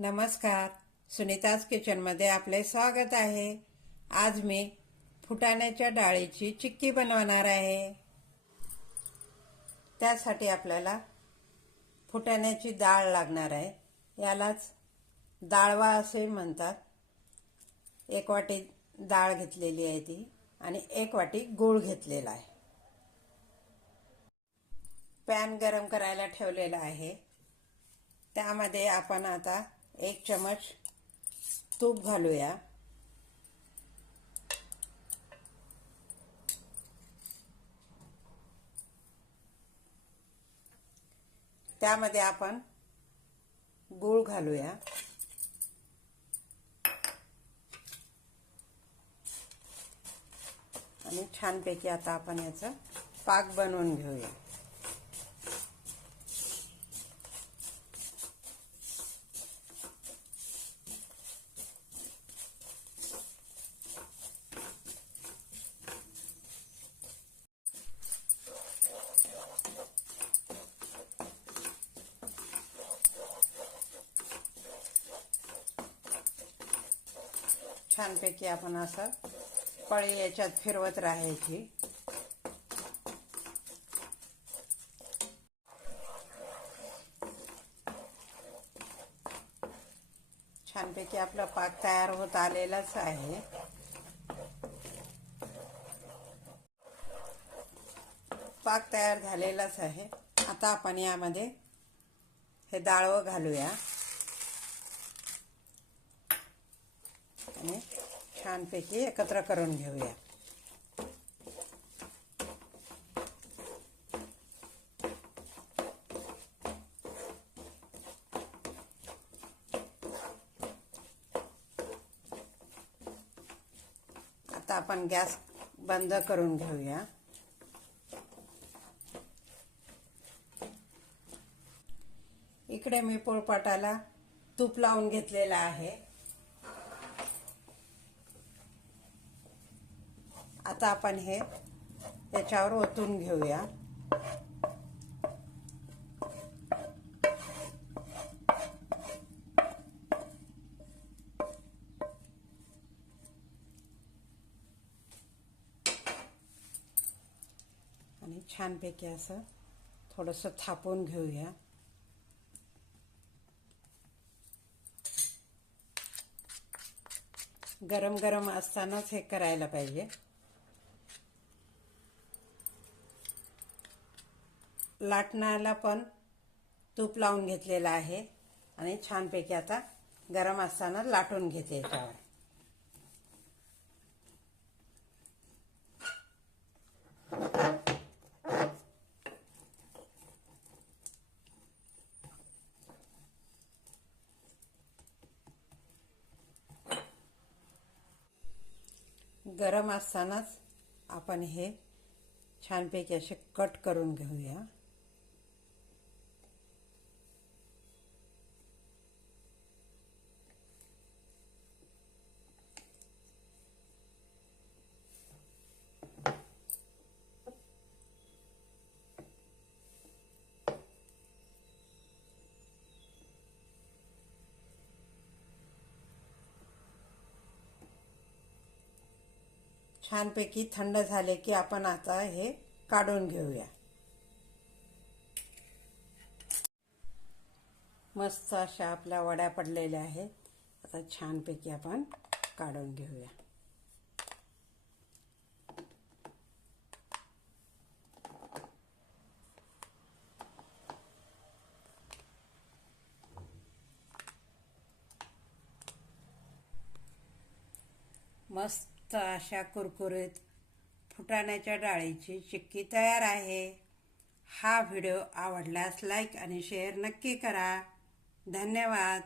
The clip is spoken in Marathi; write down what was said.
नमस्कार, सुनीताज किचनमध्ये आपले स्वागत आहे। आज मी फुटाण्याच्या डाळीची चिक्की बनवणार आहे। त्यासाठी आपल्याला फुटाण्याची डाळ लागणार आहे। यालाच डाळवा असे म्हणतात। 1 वाटी डाळ घेतलेली आहे ती आणि 1 वाटी गूळ घेतलेला आहे। पॅन गरम करायला ठेवलेला आहे। त्यामध्ये आपण आता 1 चमच तूप घालूया। त्यामध्ये आपण गूळ घालूया आणि छानपैकी आता आपण याचा पाक बनवून घेऊया। छानपैकी आपण असं पळी याच्यात फिरवत राहायची। छानपैकी आपला पाक तयार होत आलेलाच आहे। पाक तयार झालेलाच आहे। आता आपण यामध्ये हे डाळवं घालूया आणि छानपैकी एकत्र करून घेऊया। आता आपण गॅस बंद करून घेऊया। इकडे मी पोळपाटाला तूप लावून घेतलेला आहे। आता आपण हे याच्यावर ओतून घेऊया। आणि छानपैकी असं थोडंसं थापून घेऊया। गरम गरम असतानाच हे करायला पाहिजे। लाटण्याला पण तूप लावून घेतलेलं आहे आणि छानपैकी आता गरम असताना लाटून घेते याच्यावर। गरम असतानाच आपण हे छानपैकी असे कट करून घेऊया। छानपैकी थंड झाले की आपण आता हे काढून घेऊया। मस्त अशा आपल्या वड्या पडलेल्या आहेत। आता छानपैकी आपण काढून घेऊया। मस्त अशा कुरकुरीत फुटाण्याच्या डाळीची चिक्की तयार आहे। हा व्हिडिओ आवडल्यास लाईक आणि शेअर नक्की करा। धन्यवाद।